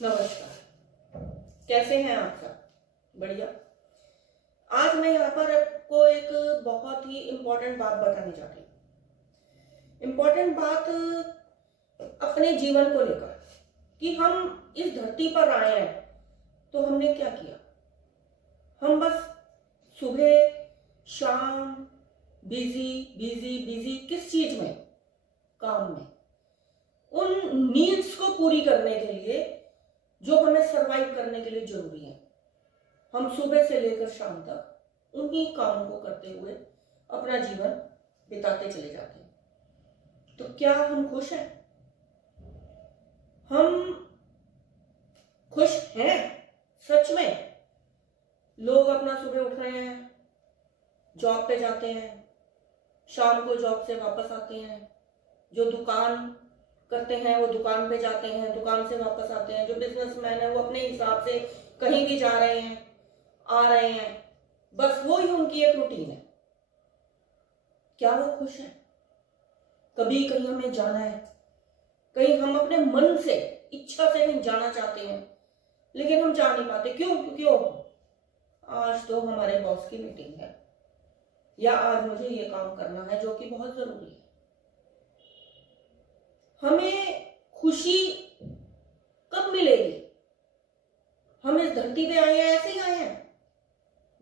नमस्कार। कैसे हैं आप सब? बढ़िया। आज मैं यहाँ पर आपको एक बहुत ही इम्पोर्टेंट बात बताने जा रही हूँ। इम्पोर्टेंट बात अपने जीवन को लेकर कि हम इस धरती पर आए हैं तो हमने क्या किया। हम बस सुबह शाम बिजी बिजी बिजी किस चीज में? काम में। उन नीड्स को पूरी करने के लिए जो हमें सरवाइव करने के लिए जरूरी है, हम सुबह से लेकर शाम तक उन्हीं कामों को करते हुए अपना जीवन बिताते चले जाते हैं। तो क्या हम खुश हैं? हम खुश हैं सच में? लोग अपना सुबह उठ रहे हैं, जॉब पे जाते हैं, शाम को जॉब से वापस आते हैं, जो दुकान करते हैं वो दुकान पे जाते हैं, दुकान से वापस आते हैं, जो बिजनेसमैन है वो अपने हिसाब से कहीं भी जा रहे हैं, आ रहे हैं, बस वो ही उनकी एक रूटीन है। क्या वो खुश है? कभी कहीं हमें जाना है, कहीं हम अपने मन से इच्छा से कहीं जाना चाहते हैं लेकिन हम जा नहीं पाते। क्यों? आज तो हमारे बॉस की मीटिंग है या आज मुझे ये काम करना है जो कि बहुत जरूरी है। हमें खुशी कब मिलेगी? हम इस धरती पे आए हैं ऐसे ही आए हैं,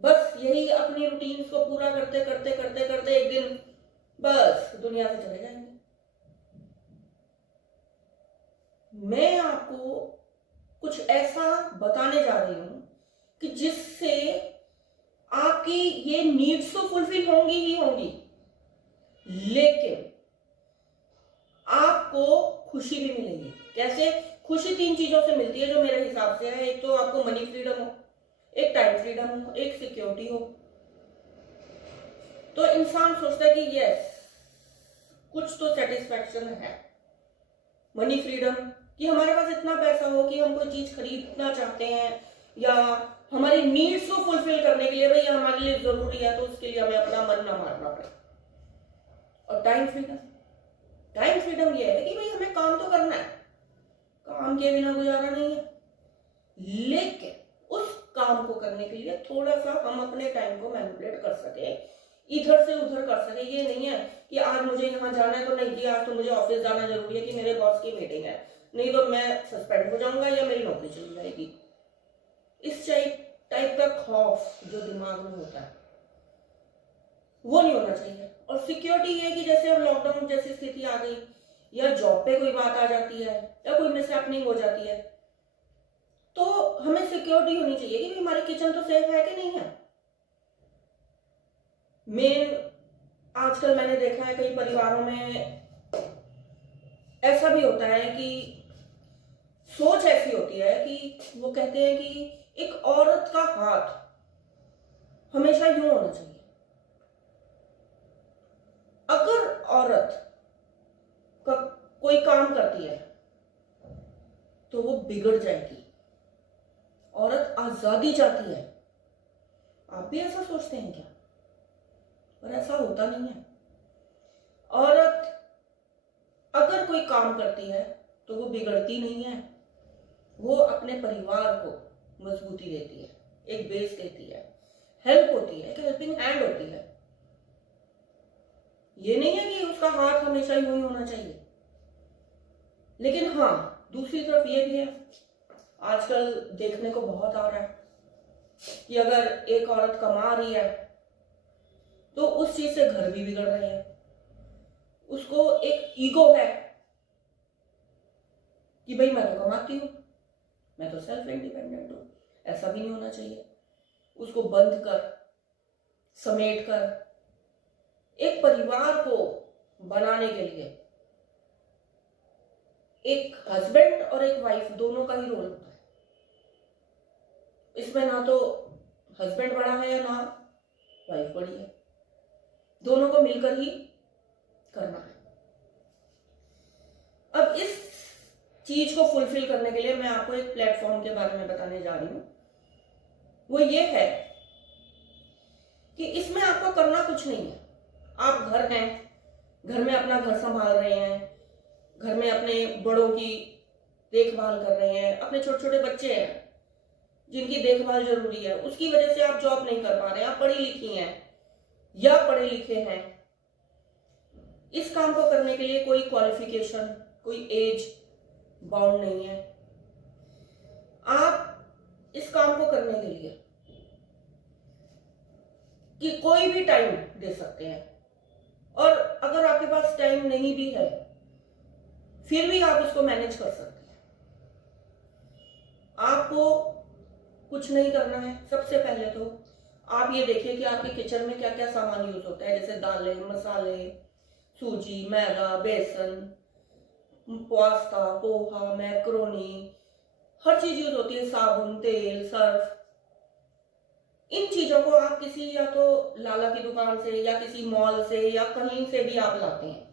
बस यही अपनी रूटीन को पूरा करते करते करते करते एक दिन बस दुनिया से चले जाएंगे। मैं आपको कुछ ऐसा बताने जा रही हूं कि जिससे आपकी ये नीड्स तो फुलफिल होंगी ही होंगी, लेकिन आपको खुशी भी मिलेगी। कैसे? खुशी 3 चीजों से मिलती है जो मेरे हिसाब से है। एक तो आपको मनी फ्रीडम हो, एक टाइम फ्रीडम हो, एक सिक्योरिटी हो। तो इंसान सोचता है कि यस कुछ तो सेटिस्फैक्शन है। मनी फ्रीडम कि हमारे पास इतना पैसा हो कि हम कोई चीज खरीदना चाहते हैं या हमारी नीड्स को फुलफिल करने के लिए भाई हमारे लिए जरूरी है, तो उसके लिए हमें अपना मन ना मारना पड़े। और टाइम फ्रीडम ये है कि भाई हमें काम तो करना है, काम के बिना गुजारा नहीं है, लेकिन उस काम को करने के लिए थोड़ा सा हम अपने टाइम को मैनिपुलेट कर सके, इधर से उधर कर सके। ये नहीं है कि आज मुझे यहाँ जाना है तो नहीं जी आज तो मुझे ऑफिस जाना जरूरी है कि मेरे बॉस की मीटिंग है, नहीं तो मैं सस्पेंड हो जाऊंगा या मेरी नौकरी चली जाएगी। इस टाइप का खौफ जो दिमाग में होता है वो नहीं होना चाहिए। और सिक्योरिटी ये कि जैसे अब लॉकडाउन जैसी स्थिति आ गई या जॉब पे कोई बात आ जाती है या कोई मिसहैपनिंग हो जाती है तो हमें सिक्योरिटी होनी चाहिए कि हमारी किचन तो सेफ है कि नहीं है। मेन आजकल मैंने देखा है कई परिवारों में ऐसा भी होता है कि सोच ऐसी होती है कि वो कहते हैं कि एक औरत का हाथ हमेशा यूं होना चाहिए। अगर औरत का कोई काम करती है तो वो बिगड़ जाएगी। औरत आजादी चाहती है। आप भी ऐसा सोचते हैं क्या? पर ऐसा होता नहीं है। औरत अगर कोई काम करती है तो वो बिगड़ती नहीं है, वो अपने परिवार को मजबूती देती है, एक बेस देती है, हेल्प होती है, एक हेल्पिंग हैंड होती है। ये नहीं है कि उसका हाथ हमेशा यूं ही होना चाहिए। लेकिन हाँ दूसरी तरफ ये भी है, आजकल देखने को बहुत आ रहा है कि अगर एक औरत कमा रही है तो उस चीज से घर भी बिगड़ रहे हैं। उसको एक ईगो है कि भाई मैं तो कमाती हूं, मैं तो सेल्फ इंडिपेंडेंट हूं। ऐसा भी नहीं होना चाहिए। उसको बंद कर समेट कर एक परिवार को बनाने के लिए एक हस्बैंड और एक वाइफ दोनों का ही रोल होता है। इसमें ना तो हस्बैंड बड़ा है या ना वाइफ बड़ी है, दोनों को मिलकर ही करना है। अब इस चीज को फुलफिल करने के लिए मैं आपको एक प्लेटफॉर्म के बारे में बताने जा रही हूं। वो ये है कि इसमें आपको करना कुछ नहीं है। आप घर हैं, घर में अपना घर संभाल रहे हैं, घर में अपने बड़ों की देखभाल कर रहे हैं, अपने छोटे छोटे बच्चे हैं जिनकी देखभाल जरूरी है, उसकी वजह से आप जॉब नहीं कर पा रहे हैं, आप पढ़ी लिखी हैं या पढ़े लिखे हैं, इस काम को करने के लिए कोई क्वालिफिकेशन, कोई एज बाउंड नहीं है। आप इस काम को करने के लिए कि कोई भी टाइम दे सकते हैं, और अगर आपके पास टाइम नहीं भी है फिर भी आप उसको मैनेज कर सकते हैं। आपको कुछ नहीं करना है। सबसे पहले तो आप ये देखिए कि आपके किचन में क्या क्या सामान यूज होता है, जैसे दालें, मसाले, सूजी, मैदा, बेसन, पास्ता, पोहा, मैक्रोनी, हर चीज यूज होती है, साबुन, तेल, सर्फ। इन चीजों को आप किसी या तो लाला की दुकान से या किसी मॉल से या कहीं से भी आप लाते हैं।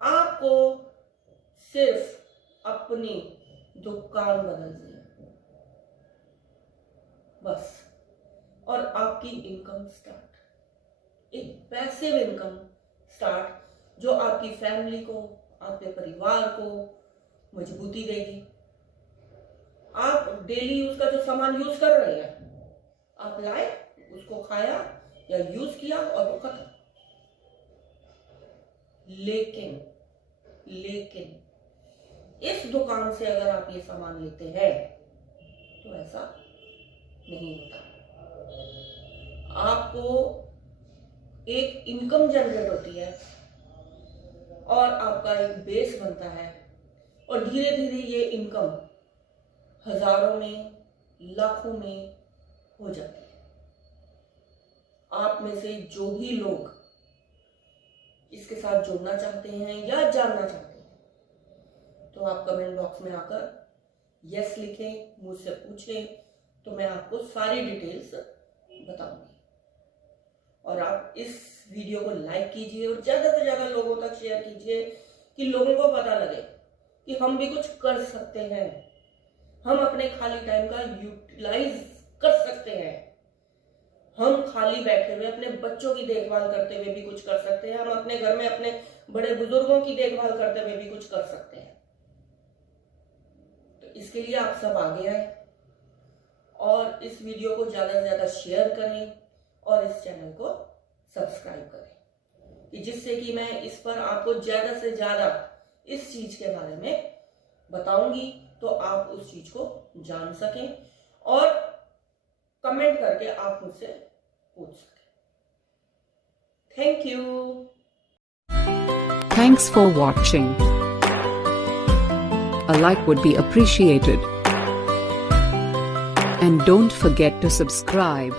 आपको सिर्फ अपनी दुकान बदलनी है बस, और आपकी इनकम स्टार्ट, एक पैसिव इनकम स्टार्ट जो आपकी फैमिली को, आपके परिवार को मजबूती देगी। आप डेली यूज का जो सामान यूज कर रहे हैं, आप लाए, उसको खाया या यूज किया और वो खत्म। लेकिन इस दुकान से अगर आप ये सामान लेते हैं तो ऐसा नहीं होता। आपको एक इनकम जनरेट होती है और आपका एक बेस बनता है, और धीरे धीरे ये इनकम हजारों में, लाखों में हो जाती है। आप में से जो भी लोग इसके साथ जुड़ना चाहते हैं या जानना चाहते हैं, तो आप कमेंट बॉक्स में आकर यस लिखें, मुझसे पूछें, तो मैं आपको सारी डिटेल्स बताऊंगी। और आप इस वीडियो को लाइक कीजिए और ज्यादा से ज्यादा लोगों तक शेयर कीजिए कि लोगों को पता लगे कि हम भी कुछ कर सकते हैं, हम अपने खाली टाइम का यूटिलाइज कर सकते हैं, हम खाली बैठे हुए अपने बच्चों की देखभाल करते हुए भी कुछ कर सकते हैं, हम अपने घर में अपने बड़े बुजुर्गों की देखभाल करते हुए भी कुछ कर सकते हैं। तो इसके लिए आप सब आगे आए और इस वीडियो को ज्यादा से ज्यादा शेयर करें और इस चैनल को सब्सक्राइब करें, कि जिससे कि मैं इस पर आपको ज्यादा से ज्यादा इस चीज के बारे में बताऊंगी, तो आप उस चीज को जान सकें और कमेंट करके आप मुझसे पूछ सकें। Thank you. Thanks for watching. A like would be appreciated. And don't forget to subscribe.